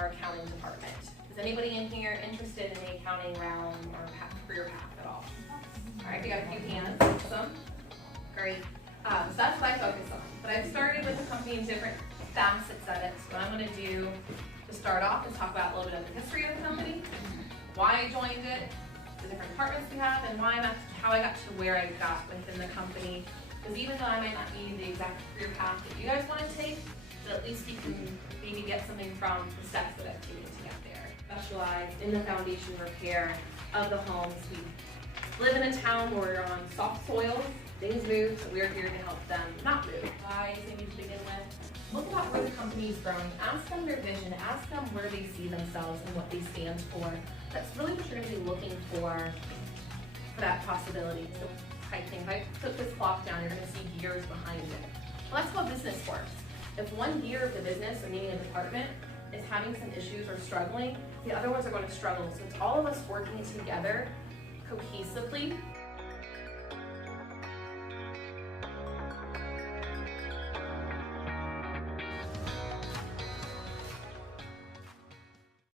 our accounting department. Is anybody in here interested in the accounting realm or career path at all? All right, we got a few hands. Awesome. Great. So that's what I focus on. But I've started with the company in different facets of it. So what I'm going to do to start off is talk about a little bit of the history of the company, why I joined it, the different departments we have, and how I got to where I got within the company. Because even though I might not be the exact career path that you guys want to take, at least you can maybe get something from the steps that I've taken to get there. Specialize in the foundation repair of the homes. We live in a town where we're on soft soils. Things move, so we're here to help them not move. Why is it to begin with? Look about where the company's grown. Ask them their vision. Ask them where they see themselves and what they stand for. That's really what you're going to be looking for that possibility. So I think if I took this clock down, you're going to see gears behind it. Well, that's how business works. If one gear of the business, or meaning a department, is having some issues or struggling, the other ones are going to struggle. So it's all of us working together cohesively